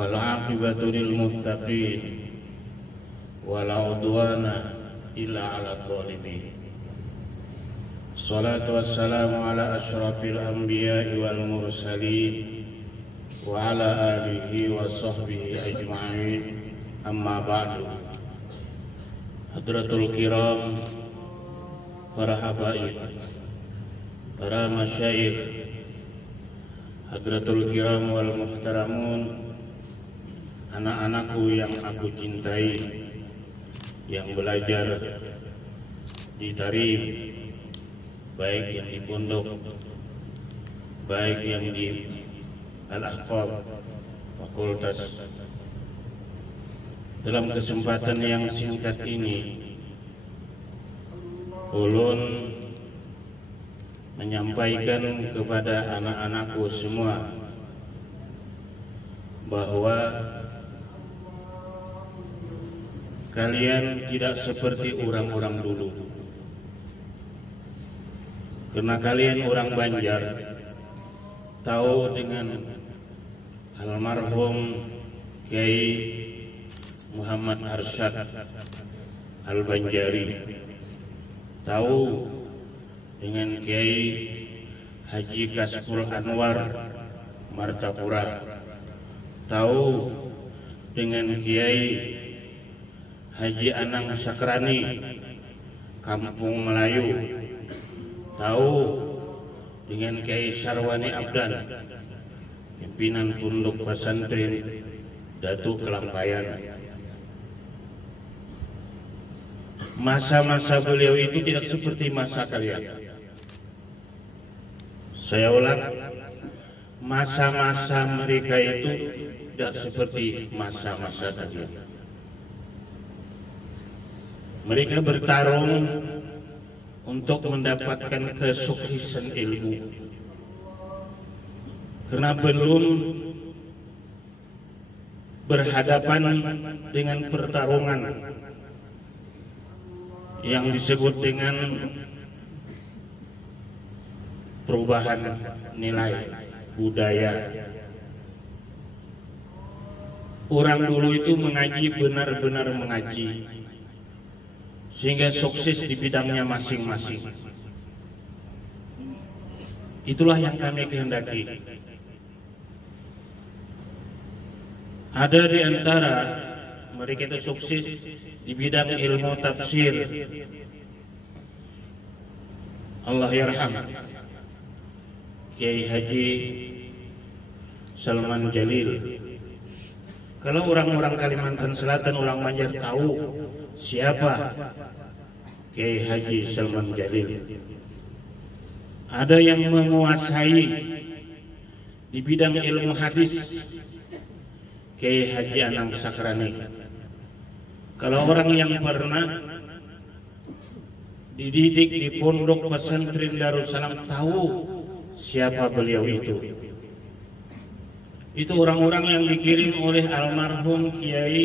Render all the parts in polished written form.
والعاقبة للمتقين ولا عدوان إلا على الظالمين. الصلاة والسلام على أشرف الأنبياء والمرسلين وعلى آله وصحبه أجمعين. أما بعد. Hadratul kiram, para habaib, para masyayikh, hadratul kiram wal muhtaramun, anak-anakku yang aku cintai, yang belajar di Tarim, baik yang di pondok, baik yang di Al-Ahqab, fakultas. Dalam kesempatan yang singkat ini, ulun menyampaikan kepada anak-anakku semua bahwa kalian tidak seperti orang-orang dulu, karena kalian orang Banjar tahu dengan almarhum Kiai Muhammad Arsyad Al-Banjari, tahu dengan Kiai Haji Kasful Anwar Martapura, tahu dengan Kiai Haji Anang Sakrani Kampung Melayu, tahu dengan Kiai Sarwani Abdan pimpinan pondok pesantren Datu Kelampayan. Masa-masa beliau itu tidak seperti masa kalian. Saya ulang, masa-masa mereka itu tidak seperti masa-masa kalian. Mereka bertarung untuk mendapatkan kesuksesan ilmu, karena belum berhadapan dengan pertarungan yang disebut dengan perubahan nilai budaya. Orang dulu itu mengaji, benar-benar mengaji, sehingga sukses di bidangnya masing-masing. Itulah yang kami kehendaki. Ada di antara mereka itu sukses di bidang ilmu tafsir. Allah yarham Kiai Haji Salman Jalil. Kalau orang-orang Kalimantan Selatan, orang Banjar tahu siapa Kiai Haji Salman Jalil. Ada yang menguasai di bidang ilmu hadis, Kiai Haji Anang Sakrani. Kalau orang yang pernah dididik di pondok pesantren Darussalam tahu siapa beliau itu. Itu orang-orang yang dikirim oleh almarhum Kiai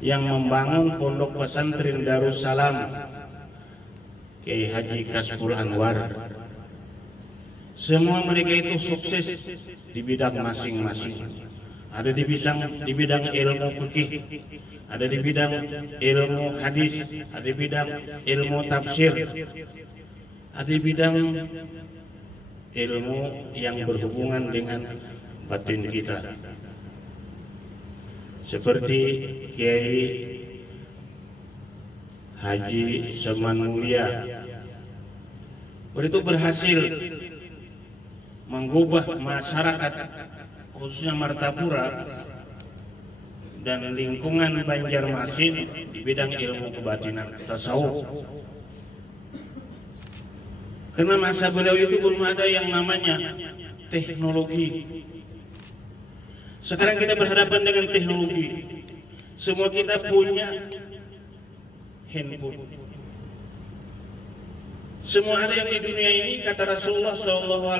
yang membangun pondok pesantren Darussalam, Kiai Haji Kasful Anwar. Semua mereka itu sukses di bidang masing-masing. Ada di bidang ilmu fikih, ada di bidang ilmu hadis, ada di bidang ilmu tafsir, ada di bidang ilmu yang berhubungan dengan batin kita. Seperti Kiai Haji Seman Mulia, itu berhasil mengubah masyarakat khususnya Martapura dan lingkungan Banjarmasin di bidang ilmu kebatinan tasawuf. Karena masa beliau itu belum ada yang namanya teknologi. Sekarang kita berhadapan dengan teknologi. Semua kita punya handphone. Semua ada yang di dunia ini, kata Rasulullah SAW,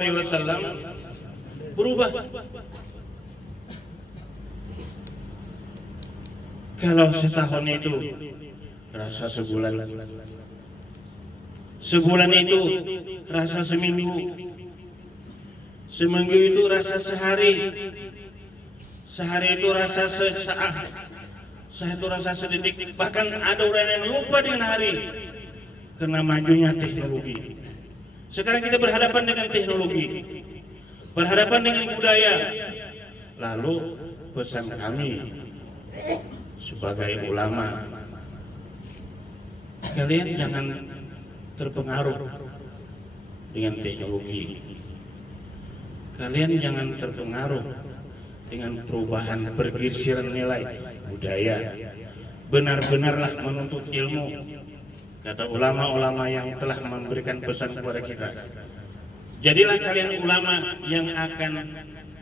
berubah. Kalau setahun itu rasa sebulan, sebulan itu rasa seminggu, Seminggu itu rasa sehari. Sehari itu rasa sesaat. Sesaat itu rasa sedetik. Bahkan ada orang yang lupa dengan hari karena majunya teknologi. Sekarang kita berhadapan dengan teknologi, berhadapan dengan budaya. Lalu pesan kami sebagai ulama, kalian jangan terpengaruh dengan teknologi. Kalian jangan terpengaruh dengan perubahan pergeseran nilai budaya. Benar-benarlah menuntut ilmu. Kata ulama-ulama yang telah memberikan pesan kepada kita. Jadilah kalian ulama yang akan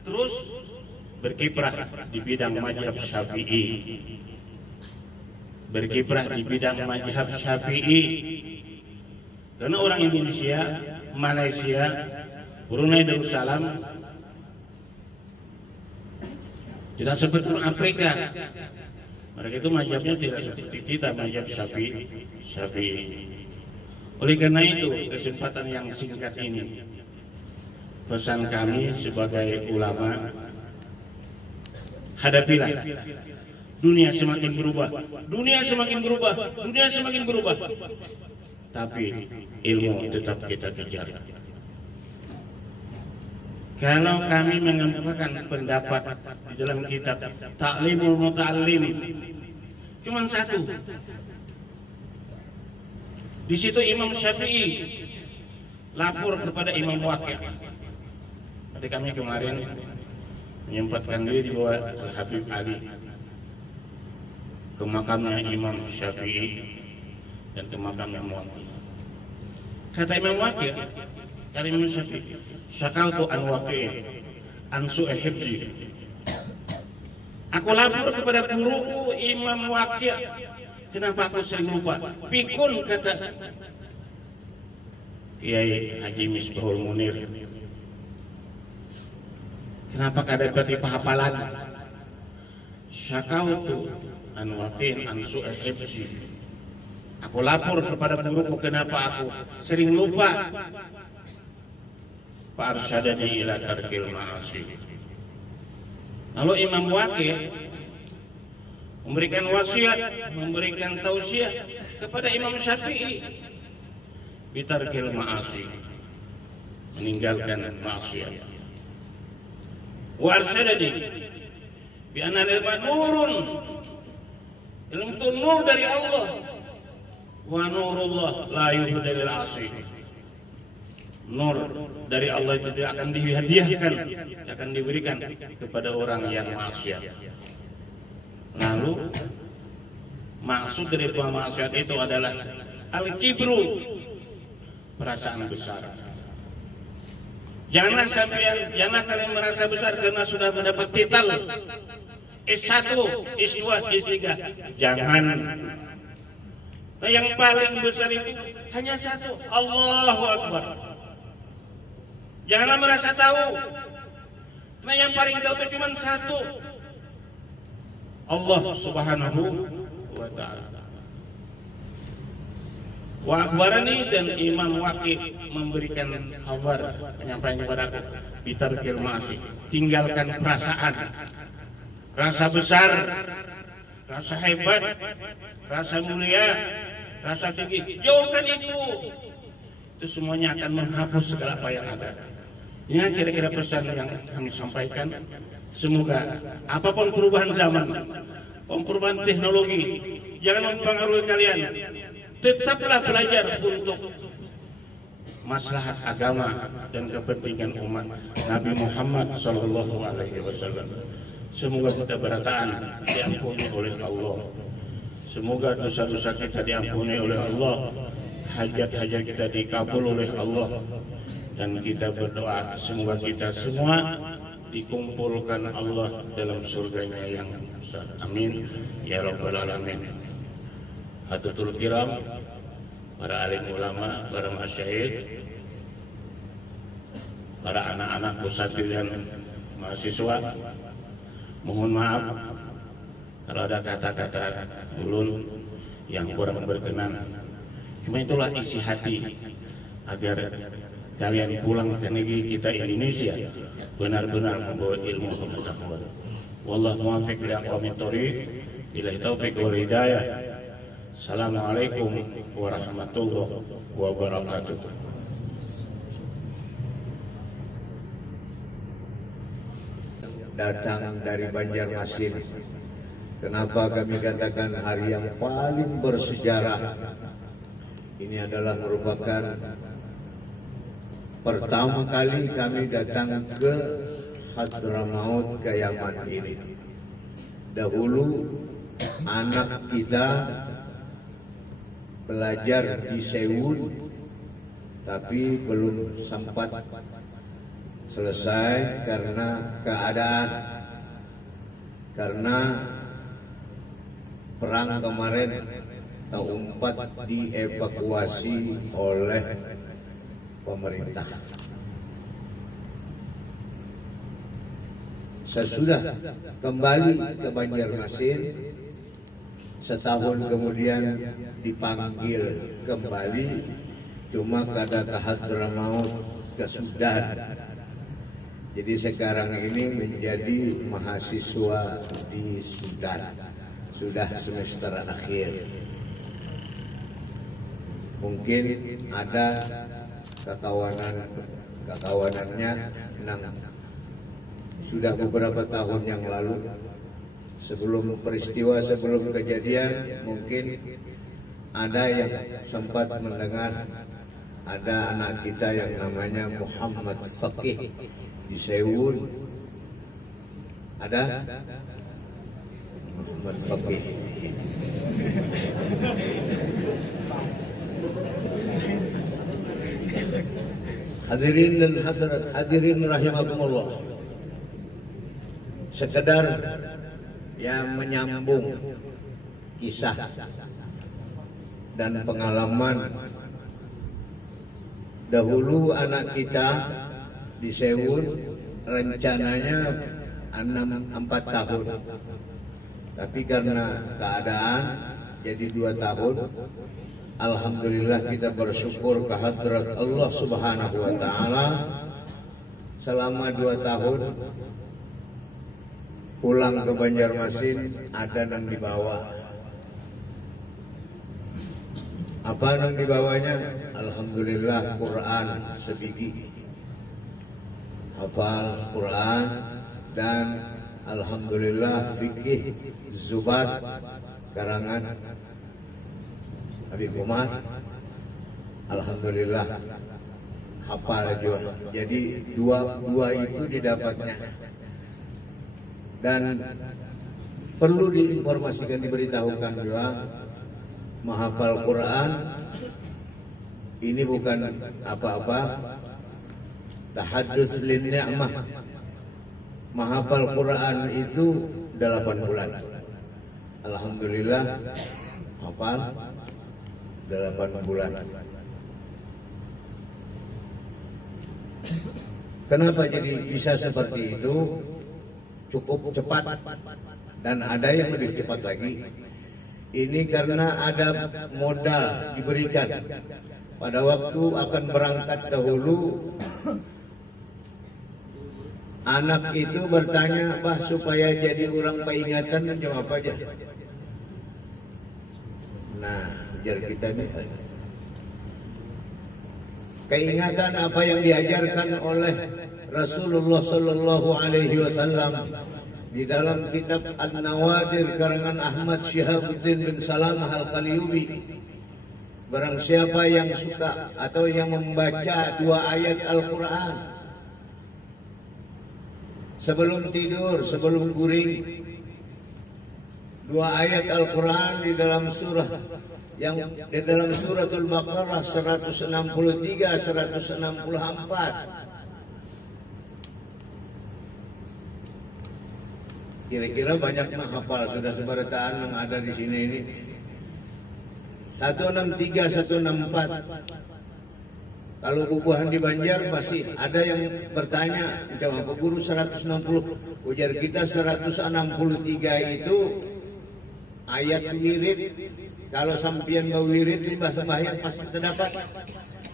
terus berkiprah di bidang mazhab Syafi'i. Berkiprah di bidang mazhab Syafi'i. Karena orang Indonesia, Malaysia, Brunei Darussalam tidak seperti orang Afrika. Mereka itu mazhabnya tidak seperti kita, mazhab Syafi'i. Oleh karena itu, kesempatan yang singkat ini, pesan kami sebagai ulama, hadapilah. Dunia semakin berubah, dunia semakin berubah, dunia semakin berubah. Tapi ilmu tetap kita kejar. Kalau kami mengemukakan pendapat di dalam kitab Ta'limul Muta'allim, cuma satu. Di situ Imam Syafi'i lapor kepada Imam Waqi'. Jadi kami kemarin menyempatkan diri di bawah Al-Habib Ali ke makamnya Imam Syafi'i dan ke makamnya Waqi'. Kata Imam Waqi', kata Imam Syafi'i, syakautu an Waqi' an su'i hifzi. Aku lapor kepada guruku Imam Waqi', kenapa aku sering lupa? Pikun, kata Kiai Haji Misbahul Munir, kenapa kada dapat hafalan? Syakautu an Waqi' an su'i hifzi. Aku lapor kepada guruku kenapa aku sering lupa. Fa'arsyadani ila tarkil ma'asi. Lalu Imam Waqi' memberikan wasiat, memberikan tausiah kepada Imam Syafi'i, bitarkil ma'asi, meninggalkan maksiat. Wa arsyadani bi anna ilma nurun, ilmu itu nur dari Allah, wa nurullah la yuhdil asi. Nur dari Allah itu tidak akan dihadiahkan, akan diberikan kepada orang yang maksiat. Lalu maksud dari maksiat itu adalah al-kibru, perasaan besar. Janganlah kalian merasa besar karena sudah mendapat titel S1, S2, S3. Jangan. Nah, yang paling besar itu hanya satu, Allahu Akbar. Janganlah merasa tahu. Nah, yang paling tahu itu cuma satu, Allah Subhanahu wa Ta'ala. Wa akhbarani, dan Imam Waqi' memberikan kabar, menyampaikan kepada aku, bitarkil ma'asi, tinggalkan perasaan, rasa besar, rasa hebat, rasa mulia, rasa tinggi, jauhkan itu. Itu semuanya akan menghapus segala apa yang ada. Ini kira-kira pesan yang kami sampaikan. Semoga apapun perubahan zaman, perubahan teknologi, jangan mempengaruhi kalian. Tetaplah belajar untuk maslahat agama dan kepentingan umat Nabi Muhammad SAW. Semoga kita berataan diampuni oleh Allah. Semoga dosa-dosa kita diampuni oleh Allah, hajat-hajat kita dikabul oleh Allah. Dan kita berdoa semoga kita semua dikumpulkan Allah dalam surganya yang besar. Amin ya rabbal alamin. Hadirin kiram, para alim ulama, para masyayikh, para anak-anak pesantren dan mahasiswa, mohon maaf kalau ada kata-kata ulun yang kurang berkenan. Cuma itulah isi hati agar kalian pulang ke negeri kita Indonesia benar-benar membawa ilmu pengetahuan. Wallahu muwaffiq li aqwamit thoriq, billahi taufiq wal hidayah. Assalamualaikum warahmatullahi wabarakatuh. Datang dari Banjarmasin. Kenapa kami katakan hari yang paling bersejarah? Ini adalah merupakan pertama kali kami datang ke Hadramaut ke Yaman ini. Dahulu anak kita belajar di Seoul, tapi belum sempat selesai karena keadaan, karena perang kemarin tahun 4 dievakuasi oleh pemerintah. Sesudah kembali ke Banjarmasin, setahun kemudian dipanggil kembali, cuma kada ke Hadramaut, ke Sudan. Jadi sekarang ini menjadi mahasiswa di Sudan, sudah semester akhir. Mungkin ada kekawanannya sudah beberapa tahun yang lalu, sebelum peristiwa, sebelum kejadian, mungkin ada yang sempat mendengar ada anak kita yang namanya Muhammad Faqih di Seoul. Ada Muhammad Faqih. Hadirin dan hadirat, hadirin rahimakumullah. Sekedar yang menyambung kisah dan pengalaman. Dahulu anak kita di Seoul rencananya 4 tahun, tapi karena keadaan jadi 2 tahun. Alhamdulillah kita bersyukur kehadrat Allah Subhanahu wa taala, selama 2 tahun pulang ke Banjarmasin ada yang dibawa. Apa yang dibawanya? Alhamdulillah Quran sebiji, hafal Quran, dan alhamdulillah fikih Zubat karangan Habib Umar. Alhamdulillah hafal juga. Jadi dua itu didapatnya. Dan perlu diinformasikan, diberitahukan juga, menghafal Quran ini bukan apa-apa. Tahadduts lin ni'mah. Menghafal Quran itu 8 bulan. Alhamdulillah hafal 8 bulan. Kenapa jadi bisa seperti itu? Cukup cepat, dan ada yang lebih cepat lagi. Ini karena ada modal diberikan. Pada waktu akan berangkat dahulu, anak itu bertanya, "Bah, supaya jadi orang peringatan jawab apa aja?" Nah, ujar kita nih, keingatan apa yang diajarkan oleh Rasulullah Sallallahu Alaihi Wasallam di dalam kitab An-Nawadir karangan Ahmad Syihabuddin bin Salamah Al-Qalyubi. Barang siapa yang suka atau yang membaca 2 ayat Al-Quran sebelum tidur, sebelum guring, 2 ayat Al-Quran di dalam surah yang di dalam suratul Baqarah 163, 164. Kira-kira banyak menghafal, sudah seberataan yang ada di sini ini. 163, 164. Kalau bubuhan di Banjar masih ada yang bertanya, coba Pak Guru 160, ujar kita 163 itu ayat wirid. Kalau sampian bawirid di bahasa bahaya pasti terdapat.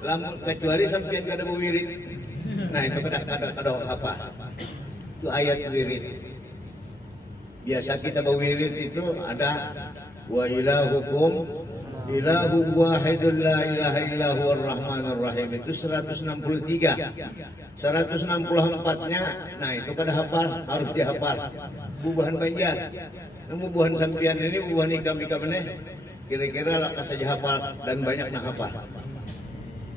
lamun kecuali sampean kada wirid. Nah itu kada apa? Itu ayat wirid. Biasa kita berwirid itu ada wa ilahukum ilahu wahidul la ilaha illahu ar-rahmanur rahim, itu 163. 164-nya nah itu kada hafal, harus dihafal. Bubuhan Banjar. Namun bubuhan sampian ini bubuhan ikam-ikam ini kira-kira lakas saja hafal dan banyak nah hafal.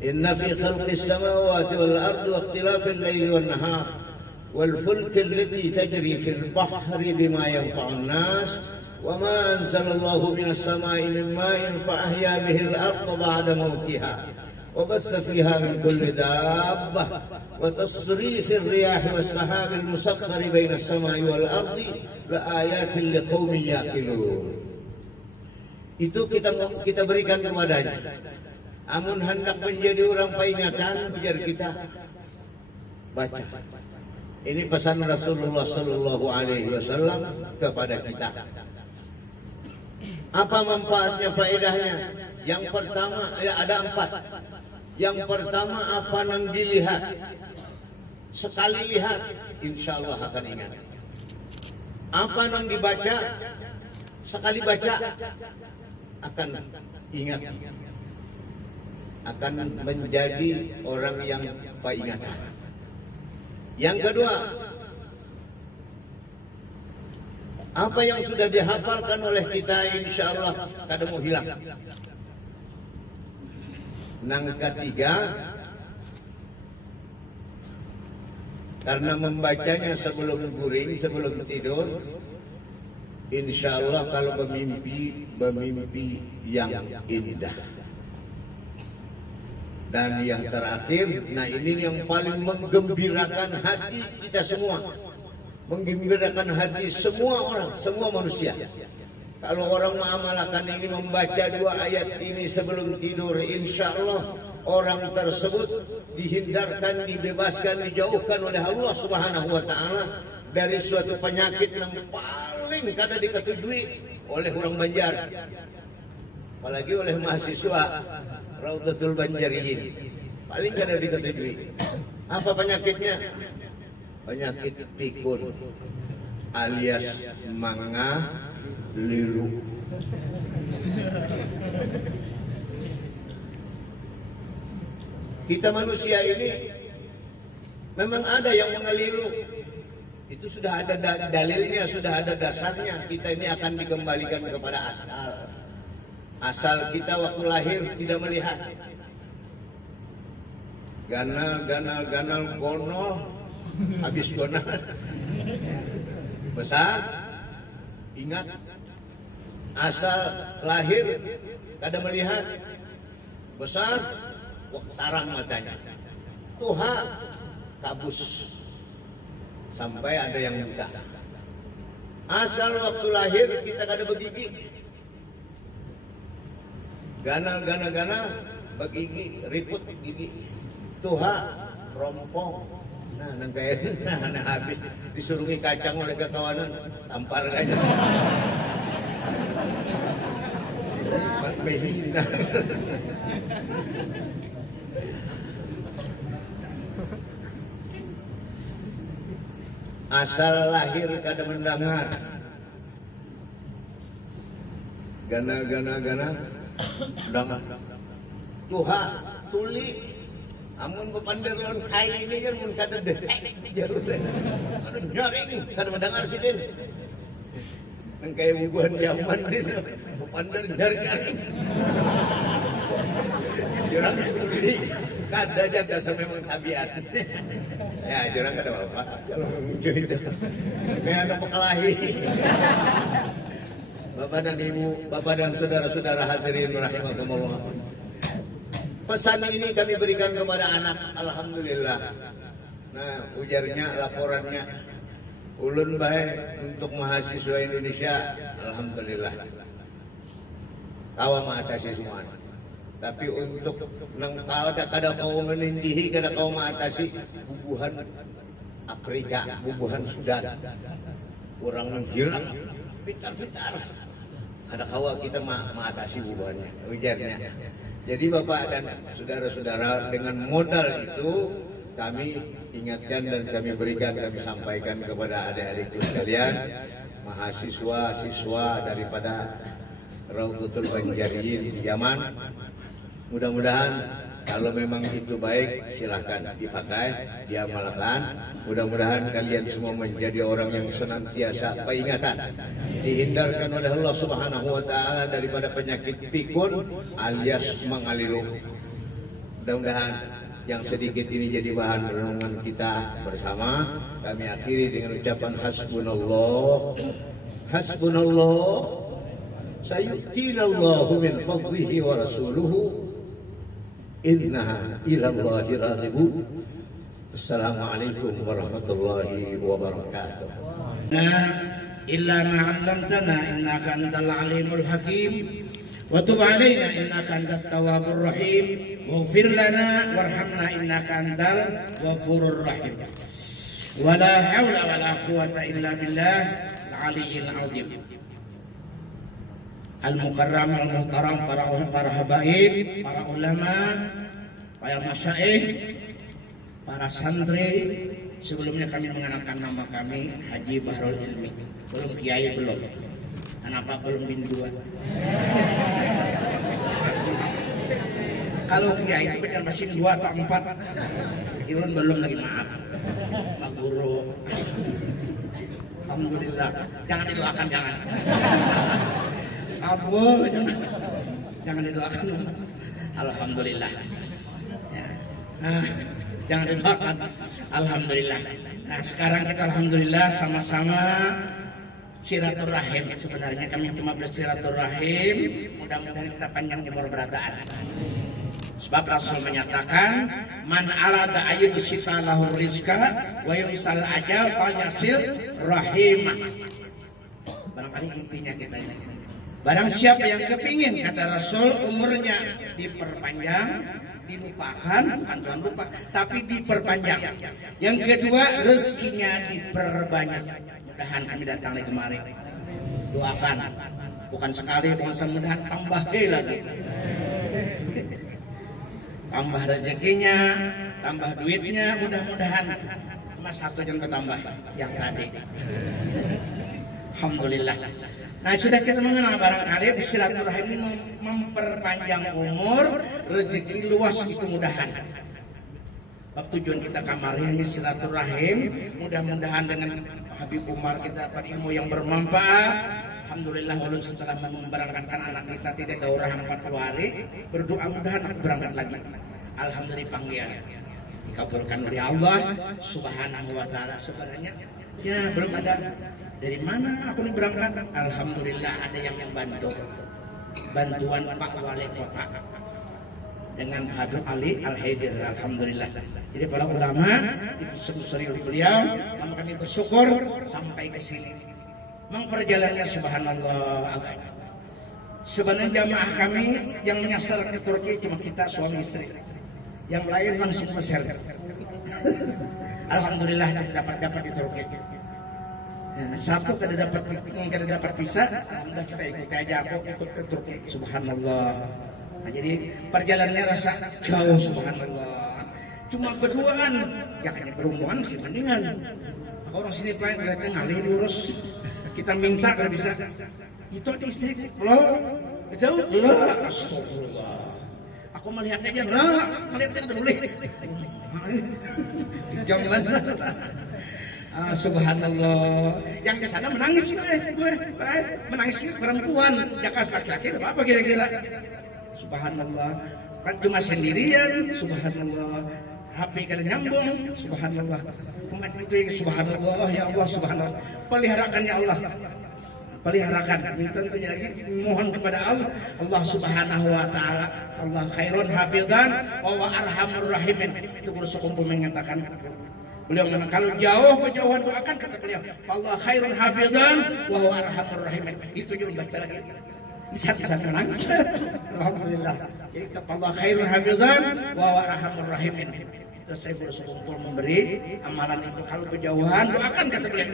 Inna fi khalqis samawati wal ardi wa ikhtilafil laili wan nahar wal fulki allati tajri fil bahri bima yanfa'un nas وما أنزل الله من السماء من ماء فأحيا به الأرض بعد موتها وبث فيها من كل دابة وتصريف الرياح والسحاب المسخر بين السماء والأرض لآيات لقوم يعقلون. Itu kita berikan kepadanya. Amun hendak menjadi orang peringatan, biar kita baca. Ini pesan Rasulullah Sallallahu Alaihi Wasallam kepada kita. Apa manfaatnya, faedahnya? Yang pertama, ada 4. Yang pertama, apa yang dilihat? Sekali lihat, insya Allah akan ingat. Apa yang dibaca? Sekali baca, akan ingat. Akan menjadi orang yang peringatan. Yang kedua, apa yang sudah dihafalkan oleh kita insya Allah kada mau hilang. Nang ketiga, karena membacanya sebelum guring, sebelum tidur, insya Allah kalau bermimpi yang indah. Dan yang terakhir, nah ini yang paling menggembirakan hati kita semua, menggembirakan hati semua orang, semua manusia. Kalau orang mengamalkan ini, membaca 2 ayat ini sebelum tidur, insya Allah orang tersebut dihindarkan, dibebaskan, dijauhkan oleh Allah Subhanahu Wa Taala dari suatu penyakit yang paling kada diketujui oleh orang Banjar, apalagi oleh mahasiswa Raudatul Banjariyin, paling kada diketujui. Apa penyakitnya? Penyakit pikun alias manga lilu. Kita manusia ini memang ada yang mengeliru. Itu sudah ada dalilnya, sudah ada dasarnya. Kita ini akan dikembalikan kepada asal. Asal kita waktu lahir tidak melihat. Ganal gono, habis gonal. Besar, ingat. Asal lahir kada melihat. Besar, tarang matanya. Tuhan kabus. Sampai ada yang buta. Asal waktu lahir kita kada begigi. Ganal begigi, riput gigi. Tuha rompong. Nah, habis disurungi kacang oleh kekawanan, tampar aja. Menghina. Asal lahir kada mendengar. Gana dengar. Tuha tuli. Amun bepander lon kai ini kan mun kada deh. Jarut. Ada nyaring kada mendengar sidin. Nang kaya bubuhan Yaman din. Bepander nyaring. Jurang tuli. Kada jada memang tabiat. Ya, jurang kada apa-apa. Muncul itu. Kayak anak pekelahi. Bapak dan Ibu, Bapak dan saudara-saudara hadirin rahimakumullah. Pesan ini kami berikan kepada anak, alhamdulillah. Nah, ujarnya, laporannya, ulun baik untuk mahasiswa Indonesia, alhamdulillah. Kawa mengatasi semua. Tapi untuk nang kada kau menindihi, kada kau mengatasi bubuhan Afrika, bubuhan Sudan, orang menghilang, pintar-pintar. ada hawa kita mengatasi bebannya, ujarnya. Jadi Bapak dan saudara-saudara, dengan modal itu kami ingatkan dan kami berikan, kami sampaikan kepada adik-adikku sekalian, mahasiswa-siswa daripada Raudhatul Banjariyin di Yaman. Mudah-mudahan kalau memang itu baik, silahkan dipakai, diamalkan. Mudah-mudahan kalian semua menjadi orang yang senantiasa peringatan, dihindarkan oleh Allah Subhanahu wa Ta'ala daripada penyakit pikun alias mengalilu. Mudah-mudahan yang sedikit ini jadi bahan renungan kita bersama. Kami akhiri dengan ucapan hasbunallah, hasbunallah, sayu'tinallahu min fadlihi wa rasuluhu, inna ilallahi raghibun. Assalamualaikum warahmatullahi wabarakatuh. Illa ma 'allamtana innaka antal alimul hakim wa tub 'alaina innaka antat tawwabur rahim waghfir lana warhamna innaka antal ghafurur rahim. Wala haula wala quwwata illa billah al-aliyyil azim. Al-mukarram al-muhtaram, para habaib, para ulama, para masyaikh, para santri. Sebelumnya kami mengenalkan nama kami Haji Bahrul Ilmi. Belum kiai belum. Kenapa belum bin 2? Kalau kiai itu kan masih 2 atau 4. Irun belum lagi, maaf. Mak guru. Alhamdulillah. Jangan didoakan, jangan. Abu, jangan didoakan. Alhamdulillah. Ya. Jangan didoakan. Alhamdulillah. Nah, sekarang kita alhamdulillah sama-sama silaturahim. Sebenarnya kami cuma bersilaturahim. Mudah-mudahan kita panjang umur berataan. Sebab Rasul menyatakan, man arada ayyubsita lahu rizqa wa yumsal ajal falyasil rahimah. Barangkali intinya kita ini. Barang siapa yang kepingin, kata Rasul, umurnya diperpanjang, dilupakan, bukan Tuhan lupa, tapi diperpanjang. Yang kedua, rezekinya diperbanyak. Mudahan kami datang lagi kemari. Doakan, bukan sekali, bukan semudahan, tambah lagi. Tambah rezekinya, tambah duitnya, mudah-mudahan cuma 1 jangan bertambah yang tadi. Alhamdulillah. Nah, sudah kita mengenal barangkali silaturahim ini memperpanjang umur, rezeki luas, itu mudahan. Bab tujuan kita kamari hanya silaturahim. Mudah-mudahan dengan Habib Umar kita dapat ilmu yang bermanfaat. Alhamdulillah, walaupun setelah memberangkatkan anak kita tidak daurah 40 hari, berdoa mudahan anak berangkat lagi. Alhamdulillah panggil, dikabulkan oleh Allah Subhanahu wa Ta'ala. Sebenarnya ya belum ada. Dari mana aku ini berangkat? Alhamdulillah ada yang membantu. Bantuan Pak Wali Kota dengan Habib Ali Al-Haidir. Alhamdulillah. Jadi para ulama disebut oleh beliau, kami bersyukur sampai ke sini. Memperjalannya subhanallah agak. Sebenarnya jamaah kami yang menyasar ke Turki cuma kita suami istri. Yang lain langsung Mesir. Alhamdulillah kita dapat di Turki. Satu kada dapat bisa, alhamdulillah kita ikuti aja, aku ikut ke Turki, subhanallah. Nah, jadi perjalanannya rasa jauh, subhanallah. Cuma berduaan, ya kayaknya berhubungan sih mendingan. Orang sini pengen kelihatan ngalih diurus, kita minta kada bisa. Itu ada istri, loh, jauh, loh, astagfirullah. Aku melihatnya aja, loh, melihatnya udah boleh. Jangan. Subhanallah, yang ke sana menangis gue menangis perempuan, jakas laki-laki apa kira-kira. Subhanallah, kan cuma sendirian, subhanallah, HP kada nyambung, subhanallah. Umat itu ya subhanallah, ya Allah subhanallah, peliharakan ya Allah, peliharakan. Tentunya lagi mohon kepada Allah, Allah Subhanahu wa Ta'ala, Allah khairun hafizan wa arhamur rahimin. Itu guru sekumpul mengatakan. Beliau mengatakan kalau jauh kejauhan doakan, kata beliau, Allah khairun hafizan wa huwa arhamur rahimin. Itu juga baca lagi. Di satu-satu menangis. Alhamdulillah. Jadi Allah khairun hafizan wa huwa arhamur rahimin. Itu saya bersekumpul memberi amalan itu. Kalau kejauhan doakan, kata beliau,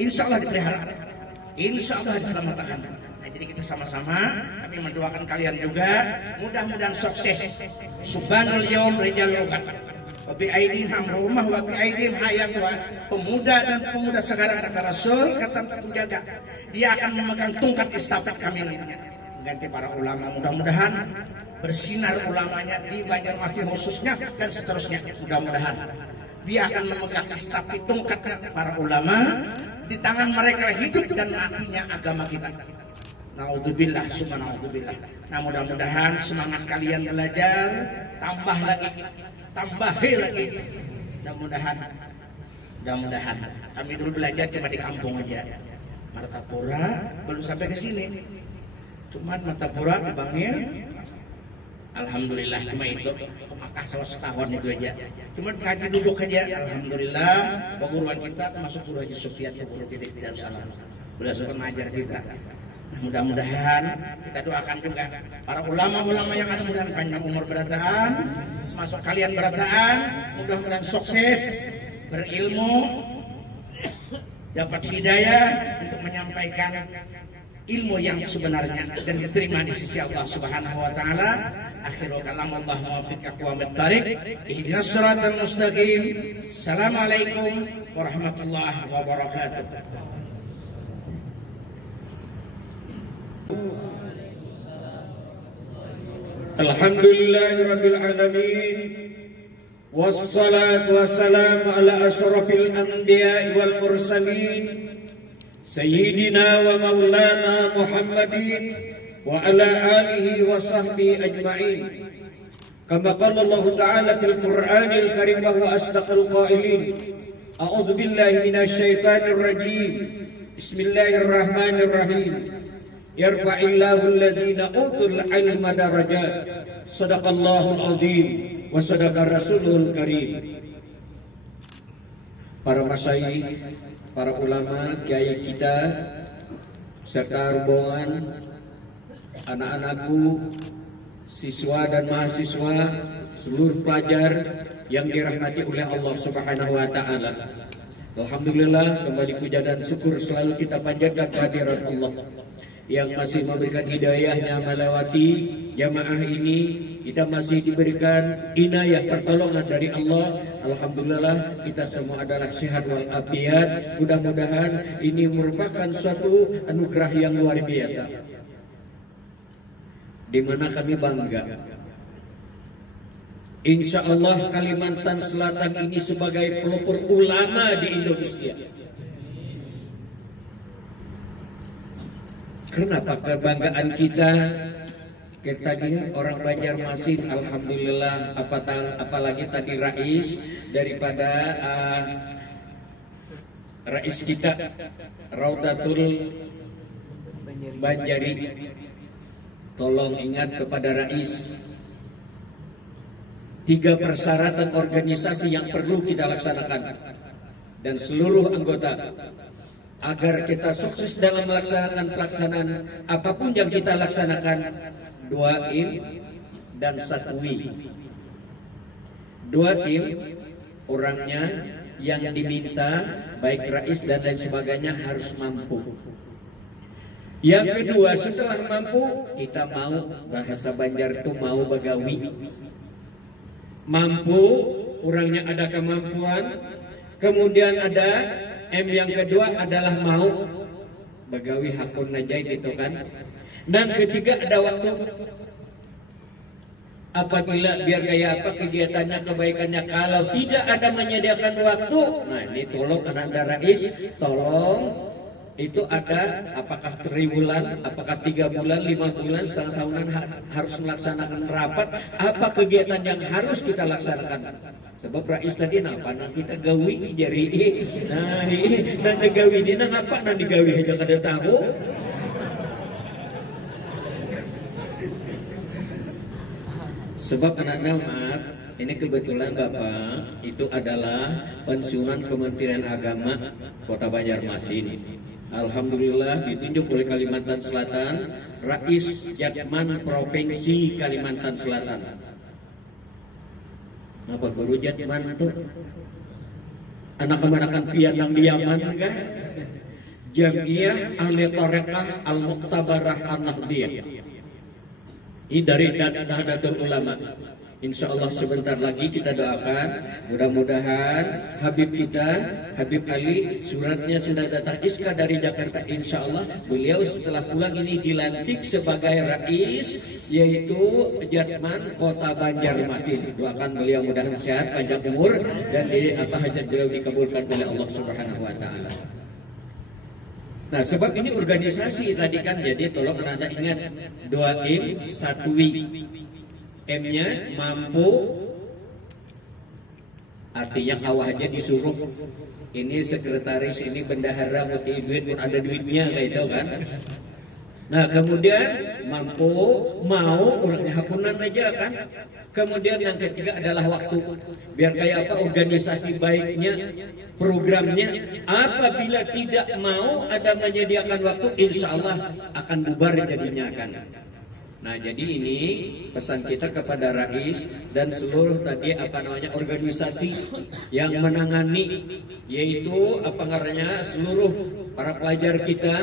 insyaallah dipelihara. Insyaallah diselamatkan. Nah, Jadi kita sama-sama kami mendoakan kalian juga mudah-mudahan sukses. Subhanal yaum rijal uqad. Wa bi aidin hamrumah wa bi aidin hayat wa pemuda dan pemuda sekarang kata Rasul, kata penjaga, dia akan memegang tongkat estafet kami nantinya. Ganti para ulama, mudah-mudahan bersinar ulamanya di Banjarmasin khususnya dan seterusnya. Mudah-mudahan dia akan memegang estafet tongkatnya para ulama, di tangan mereka hidup dan matinya agama kita. Naudzubillah, summa naudzubillah. Nah, mudah-mudahan semangat kalian belajar tambah lagi. Mudah-mudahan kami dulu belajar cuma di kampung aja. Martapura belum sampai ke sini. Cuman Martapura di Bangil, alhamdulillah cuma itu. Ke Makassar setahun itu aja. Cuma ngaji duduk aja. Alhamdulillah penguruan kita termasuk Guru Haji Sufyan, Guru kita di Darussalam. Beliau suka mengajar kita. Mudah-mudahan kita doakan juga para ulama-ulama yang ada, mudah-mudahan panjang umur berataan, termasuk kalian berataan, mudah-mudahan sukses, berilmu, dapat hidayah untuk menyampaikan ilmu yang sebenarnya dan diterima di sisi Allah Subhanahu wa taala. Akhirul kalam, Allah muwaffiq aqwamit thariq, ihdinas siratal mustaqim. Assalamualaikum warahmatullahi wabarakatuh. Alhamdulillahirabbil alamin, wassalatu wassalamu ala asyrafil anbiya'i wal mursalin, sayyidina wa maulana Muhammadin wa ala alihi wa sahbihi ajma'in. Kama qala Allah ta'ala fil Qur'anil Karim wa huwa asdaqul qailin. A'udzu billahi minasy syaithanir rajim. Bismillahirrahmanirrahim. Yarfa'illahu alladhina utul ilma darajat. Shadaqallahul azim wa sadaqa rasulul karim. Para masyayikh, para ulama, kiai kita, serta rombongan anak-anakku, siswa dan mahasiswa, seluruh pelajar yang dirahmati oleh Allah Subhanahu wa taala. Alhamdulillah, kembali puja dan syukur selalu kita panjatkan kehadirat Allah yang masih memberikan hidayahnya melewati jamaah ini. Kita masih diberikan inayah pertolongan dari Allah. Alhamdulillah, kita semua adalah sehat walafiat. Mudah-mudahan ini merupakan suatu anugerah yang luar biasa, di mana kami bangga. Insya Allah Kalimantan Selatan ini sebagai pelopor ulama di Indonesia. Kenapa kebanggaan kita? Kita lihat orang Banjarmasin, alhamdulillah, apalagi tadi rais daripada rais kita Raudatul Banjari. Tolong ingat kepada rais 3 persyaratan organisasi yang perlu kita laksanakan dan seluruh anggota agar kita sukses dalam pelaksanaan apapun yang kita laksanakan. 2 im dan 1 wi. 2 im orangnya yang diminta baik rais dan lain sebagainya harus mampu. Yang kedua, setelah mampu kita mau, bahasa Banjar itu mau bagawi. Mampu, orangnya ada kemampuan. Kemudian ada M yang kedua adalah mau, bagawi hakun najai gitu kan. Dan ketiga ada waktu. Apabila biar gaya apa kegiatannya, kebaikannya, kalau tidak ada menyediakan waktu, nah ini tolong Anda rais, tolong itu ada apakah 3 bulan, apakah 3 bulan, 5 bulan, setengah tahunan harus melaksanakan rapat, apa kegiatan yang harus kita laksanakan. Sebab rais tadi napa nanti kita gawi jari, nah ini nanti gawi ini ngapa nanti gawi aja kada tahu. Sebab anaknya maaf, ini kebetulan Bapak itu adalah pensiunan Kementerian Agama Kota Banjarmasin. Alhamdulillah ditunjuk oleh Kalimantan Selatan, Rais Jatman Provinsi Kalimantan Selatan. Apa Guru Jatman itu? Anak-anakan pianang di Yaman kan? Jamiah Ahli Thariqah Al-Muqtabarah An-Nahdiyah. Ini dari Nahdlatul Ulama. Insya Allah sebentar lagi kita doakan, mudah-mudahan Habib kita, Habib Ali, suratnya sudah datang Iska dari Jakarta. Insya Allah beliau setelah pulang ini dilantik sebagai Rais, yaitu Jatman Kota Banjarmasin. Doakan beliau mudahan sehat, panjang umur, dan hajat beliau dikabulkan oleh Allah Subhanahu Wa Taala. Nah, sebab ini organisasi tadi kan, jadi tolong Anda ingat 2 M 1 W. M-nya mampu, artinya awahnya disuruh. Ini sekretaris, ini bendahara, muti duit pun ada duitnya, kayak itu kan. Nah, kemudian mampu, mau, orangnya hakunan aja kan. Kemudian yang ketiga adalah waktu. Biar kayak apa organisasi baiknya, programnya. Apabila tidak mau ada menyediakan waktu, insya Allah akan bubar jadinya kan. Nah, jadi ini pesan kita kepada Rais dan seluruh tadi organisasi yang menangani, yaitu seluruh para pelajar kita.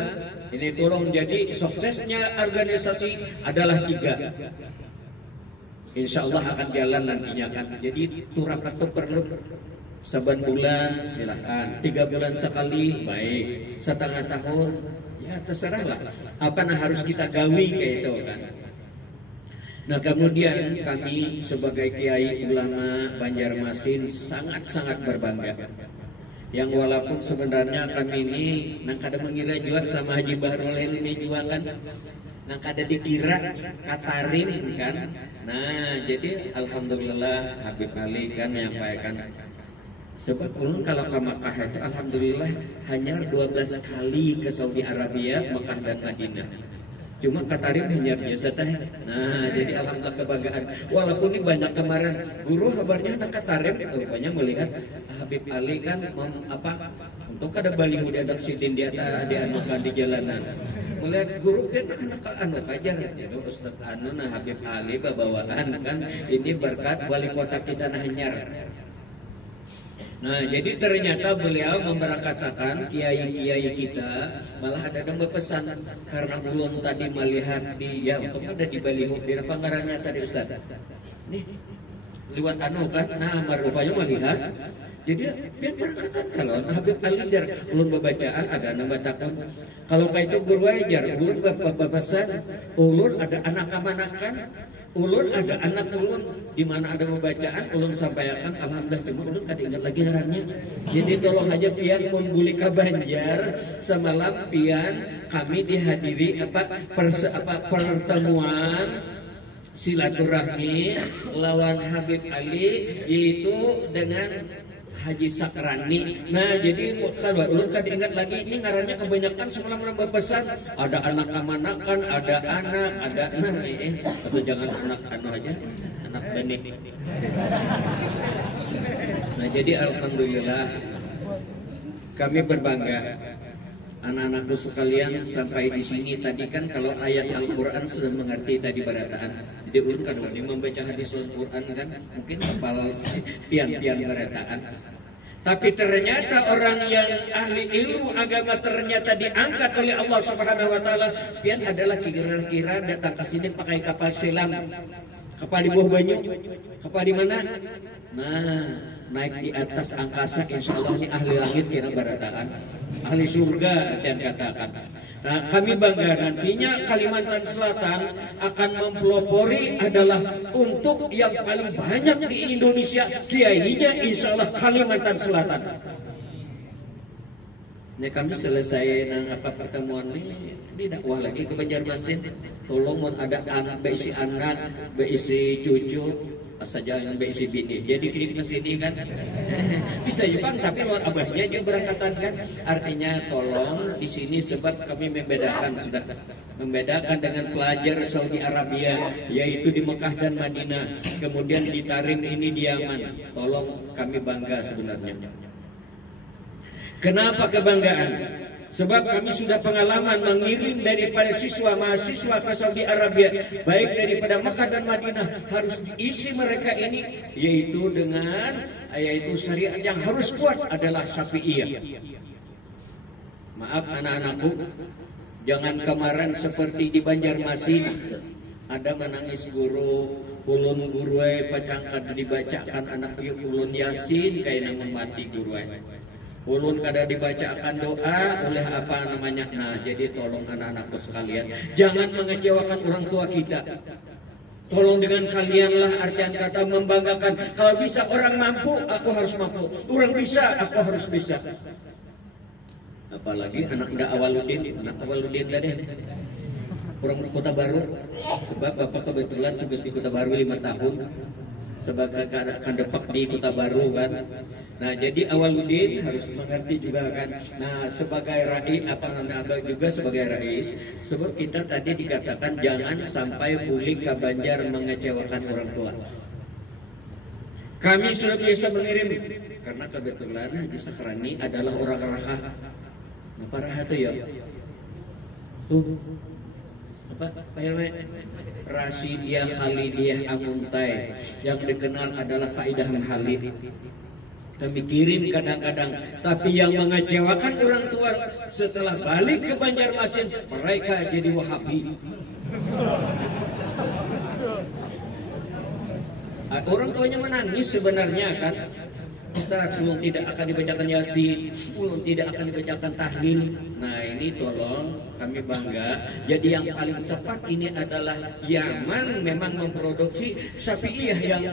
Ini tolong, jadi suksesnya organisasi adalah 3. Insya Allah akan jalan nantinya kan. Jadi turakat itu perlu saban bulan silahkan, 3 bulan sekali baik, setengah tahun ya terserahlah. Harus kita gawi kayak itu kan. Nah, kemudian kami sebagai Kiai Ulama Banjarmasin sangat-sangat berbangga. Yang walaupun sebenarnya kami ini kada mengira juga sama Haji Bahrul ini juga kan, kada dikira katarin kan. Nah, jadi alhamdulillah Habib Ali kan menyampaikan, sebab ulun kalau ke Makkah itu alhamdulillah hanya 12 kali ke Saudi Arabia, Makkah dan Madinah. Cuma katarim hanya biasa teh. Nah, jadi alhamdulillah kebanggaan. Walaupun ini banyak kemarin guru kabarnya anak katarim, rupanya melihat Habib Ali kan untuk ada baliho di anak sidin di anukan di jalanan. Melihat guru kan anak ajar. Jadi Ustaz Habib Ali bawaan kan ini berkat wali kota kita Nahanyar. Nah, jadi ternyata beliau memberkatakan kiai-kiai kita, malah ada yang berpesan karena ulun tadi melihat untuk ada di baliho di panggarannya tadi Ustaz. Nih, lewat kan, nah rupanya melihat. Jadi dia berkata kalau Habib Ali jar ulun bacaan ada nama takam. Kalau kayak itu guru ajar, ulun berpesan, ulun ada anak amanakan. Ulun ada anak ulun di mana ada pembacaan ulun sampaikan alhamdulillah, cuma ulun kada ingat lagi ngarannya. Jadi tolong aja pian pun buli ka Banjar semalam pian kami dihadiri pertemuan silaturahmi lawan Habib Ali, yaitu dengan Haji Sakrani. Nah, jadi kalau ulun kada ingat lagi ini ngarannya kebanyakan semalam berpesan ada anak amanakan, ada anak, ada jangan anak aja, anak benih. Nah, jadi alhamdulillah kami berbangga. Anak-anakku sekalian sampai di sini tadi kan kalau ayat Al-Quran sudah mengerti tadi berataan. Jadi ulun kan membaca hadis Al-Quran kan mungkin kepala pian-pian berataan. Tapi ternyata orang yang ahli ilmu agama ternyata diangkat oleh Allah Subhanahu Wa Taala. Pian adalah kira-kira datang ke sini pakai kapal selam, kapal di bawah banyu, kapal di mana? Nah, naik di atas angkasa, insya Allah ini ahli langit kira berataan. Ahli surga dan katakan. Nah, kami bangga nantinya Kalimantan Selatan akan mempelopori adalah untuk yang paling banyak di Indonesia kiainya insya Allah Kalimantan Selatan. Nah, kami selesai pertemuan ini dakwah lagi ke Banjarmasin. Tolong ada beisi anak, beisi cucu, saja yang beisi bini. Jadi kirim ke sini kan bisa ya Bang, tapi luar abahnya juga berangkatan kan. Artinya tolong di sini sebab kami membedakan dengan pelajar Saudi Arabia, yaitu di Mekah dan Madinah. Kemudian di Tarim ini di Yaman. Tolong kami bangga sebenarnya. Kenapa kebanggaan? Sebab kami sudah pengalaman mengirim daripada siswa mahasiswa ke Saudi Arabia, baik daripada Makkah dan Madinah, harus diisi mereka ini yaitu dengan syariat yang harus kuat adalah Syafi'iyah. Maaf anak-anakku, jangan kemarin seperti di Banjarmasin ada menangis guru, ulun guru pacangkan dibacakan anak ulun Yasin kayak namun mati guru ulun kada dibacakan doa oleh apa namanya. Nah, jadi tolong anak-anakku sekalian, jangan mengecewakan orang tua kita. Tolong dengan kalianlah artian kata membanggakan. Kalau bisa orang mampu, aku harus mampu. Orang bisa, aku harus bisa. Apalagi anak Awaludin tadi. Orang Kota Baru. Sebab Bapak kebetulan tugas di Kota Baru 5 tahun. Sebagai akan depak di Kota Baru kan. Nah, jadi Awaludin harus mengerti juga kan. Nah, sebagai rais juga sebagai rais, sebab kita tadi dikatakan jangan sampai pulik ke Banjar mengecewakan orang tua. Kami sudah biasa mengirim karena kebetulan Haji Sakrani adalah orang Raha. Apa Raha itu ya? Apa Rasidiah Khalidiyah Amuntai yang dikenal adalah Pak Idham Halid. Kami kirim kadang-kadang, tapi yang mengecewakan orang tua setelah balik ke Banjarmasin, mereka jadi Wahabi. Orang tuanya menangis sebenarnya kan. Ustaz, ulun tidak akan dibacakan Yasin, ulun tidak akan dibacakan tahlil. Nah, ini tolong kami bangga. Jadi yang paling tepat ini adalah Yaman memang memproduksi Syafi'iyah yang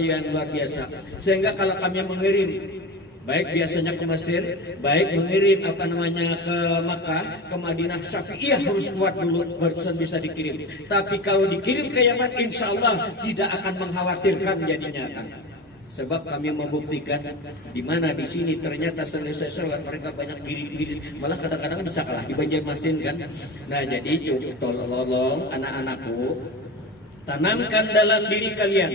yang luar biasa. Sehingga kalau kami mengirim baik biasanya ke Mesir, baik mengirim ke Makkah, ke Madinah, Syafi'iyah harus kuat dulu baru bisa dikirim. Tapi kalau dikirim ke Yaman, insya Allah tidak akan mengkhawatirkan jadinya kan. Sebab kami membuktikan di mana di sini ternyata selesai sholat mereka banyak diri malah kadang-kadang bisa kalah di Banjarmasin kan. Nah, jadi tolong anak-anakku, tanamkan dalam diri kalian,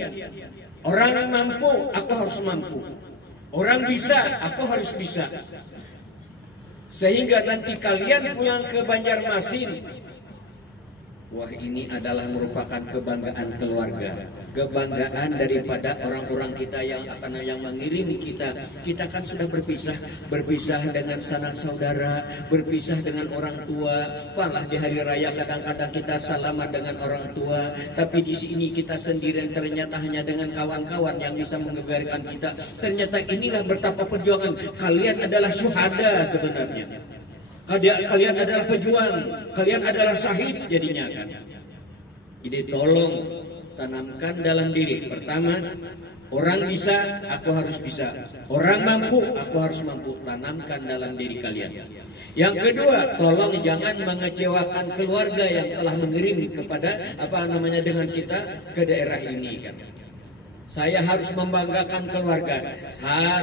orang mampu aku harus mampu, orang bisa aku harus bisa, sehingga nanti kalian pulang ke Banjarmasin, wah ini adalah merupakan kebanggaan keluarga, kebanggaan daripada orang-orang kita yang mengirim kita. Kita kan sudah berpisah dengan sanak saudara, berpisah dengan orang tua. Malah di hari raya kadang-kadang kita salaman dengan orang tua, tapi di sini kita sendirian ternyata hanya dengan kawan-kawan yang bisa mengegarkan kita. Ternyata inilah betapa perjuangan. Kalian adalah syuhada sebenarnya. Kalian adalah pejuang, kalian adalah syahid jadinya kan. Jadi tolong tanamkan dalam diri. Pertama, orang bisa, aku harus bisa. Orang mampu, aku harus mampu. Tanamkan dalam diri kalian. Yang kedua, tolong jangan mengecewakan keluarga yang telah mengirim kepada dengan kita ke daerah ini kan. Saya harus membanggakan keluarga.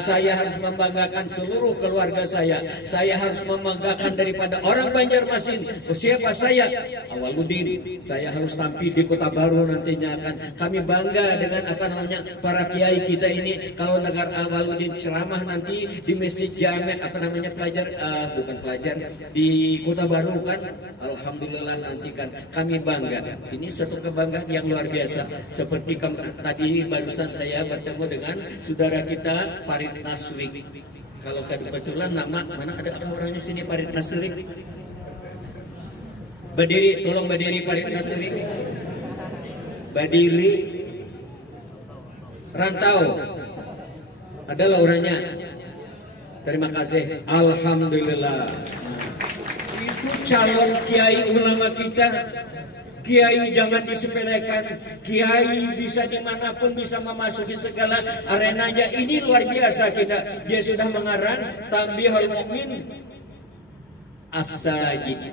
Saya harus membanggakan seluruh keluarga saya. Saya harus membanggakan daripada orang Banjarmasin. Siapa saya? Awaludin. Saya harus tampil di Kota Baru nantinya akan. Kami bangga dengan para kiai kita ini. Kalau dengar Awaludin ceramah nanti di Masjid Jami' pelajar di Kota Baru kan. Alhamdulillah nanti kan kami bangga. Ini satu kebanggaan yang luar biasa. Seperti tadi barusan saya bertemu dengan saudara kita Farid Nasri. Kalau kebetulan nama mana ada orangnya sini Farid Nasri? Berdiri, tolong berdiri Farid Nasri. Berdiri. Rantau. Adalah orangnya. Terima kasih. Alhamdulillah. Itu calon kiai ulama kita. Kiai jangan disepelekan. Kiai bisa dimanapun bisa memasuki segala arenanya. Ini luar biasa kita. Dia sudah mengarang Tambihul Mukmin As-Sajid.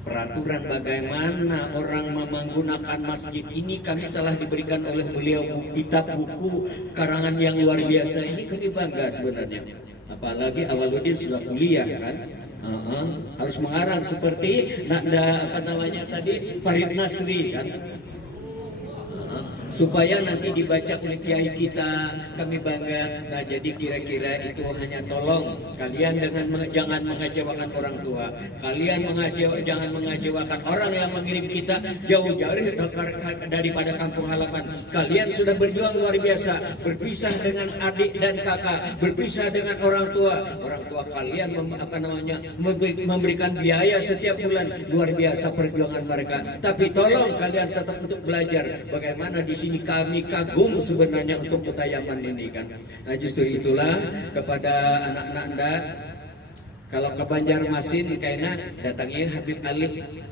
Peraturan bagaimana orang menggunakan masjid ini kami telah diberikan oleh beliau kitab buku karangan yang luar biasa. Ini kami bangga sebenarnya. Apalagi Awaludin sudah kuliah kan. Harus mengarang seperti tadi Farid Nasri kan. supaya nanti dibaca oleh kiai kita, kami bangga. Nah, jadi kira-kira itu hanya tolong kalian jangan mengecewakan orang tua, kalian jangan mengecewakan orang yang mengirim kita jauh-jauh daripada kampung halaman. Kalian sudah berjuang luar biasa, berpisah dengan adik dan kakak, berpisah dengan orang tua kalian memberikan biaya setiap bulan, luar biasa perjuangan mereka. Tapi tolong kalian tetap untuk belajar bagaimana di sini kami kagum sebenarnya untuk Putayaman ini kan. Nah, justru itulah kepada anak-anak Anda, kalau ke Banjarmasin kayaknya datangi Habib Ali.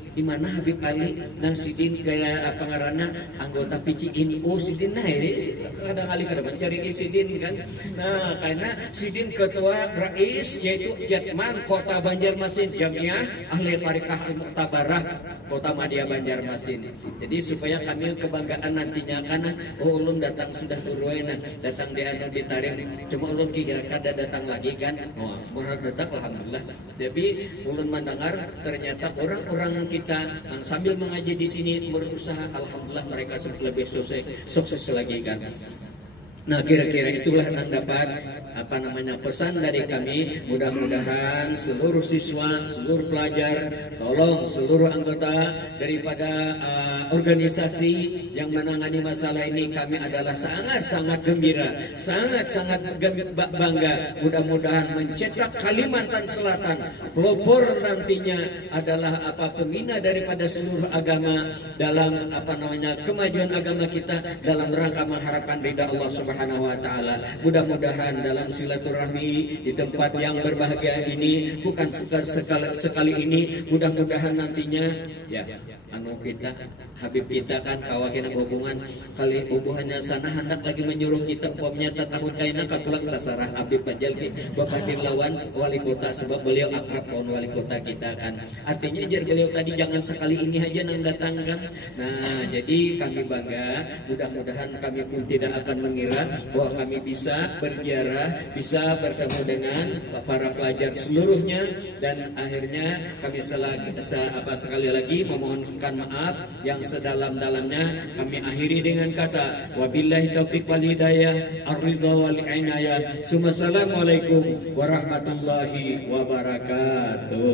Di mana Habib Ali dan Sidin kayak apa ngaranna anggota PCI Sidin kadang kali mencari Sidin kan. Nah, karena Sidin ketua rais yaitu Jatman Kota Banjarmasin, Jamiah Ahli Tarikah Al-Mu'tabarah Kota Madya Banjarmasin. Jadi supaya kami kebanggaan nantinya karena ulun datang sudah turun datang di anu ditarik, cuma ulun kira kada datang lagi kan. Oh, datang alhamdulillah. Tapi ulun mendengar ternyata orang-orang kita yang sambil mengaji di sini berusaha, alhamdulillah mereka lebih sukses lagi kan. Nah, kira-kira itulah yang dapat pesan dari kami. Mudah-mudahan seluruh siswa, seluruh pelajar, tolong seluruh anggota daripada organisasi yang menangani masalah ini, kami adalah sangat-sangat gembira, sangat-sangat bangga. Mudah-mudahan mencetak Kalimantan Selatan pelopor nantinya adalah pembina daripada seluruh agama dalam kemajuan agama kita dalam rangka mengharapkan ridha Allah Subhanahu wa taala. Mudah-mudahan dalam silaturahmi di tempat yang berbahagia ini bukan sekali ini, mudah-mudahan nantinya ya kita Habib kita kan kawakin hubungan kali hubungannya sana hendak lagi menyuruh kita umpamanya tahun kaina kapulang tasarah Habib Pajalki Bapak Dirlawan wali kota, sebab beliau akrab dengan wali kota kita kan. Artinya jar beliau tadi jangan sekali ini aja yang datang kan. Nah, jadi kami bangga, mudah-mudahan kami pun tidak akan mengira bahwa kami bisa berziarah, bisa bertemu dengan para pelajar seluruhnya, dan akhirnya kami sekali lagi memohonkan maaf yang sedalam-dalamnya. Kami akhiri dengan kata wabillahi taufiq wal hidayah ar-ridha wal inayah. Assalamualaikum warahmatullahi wabarakatuh.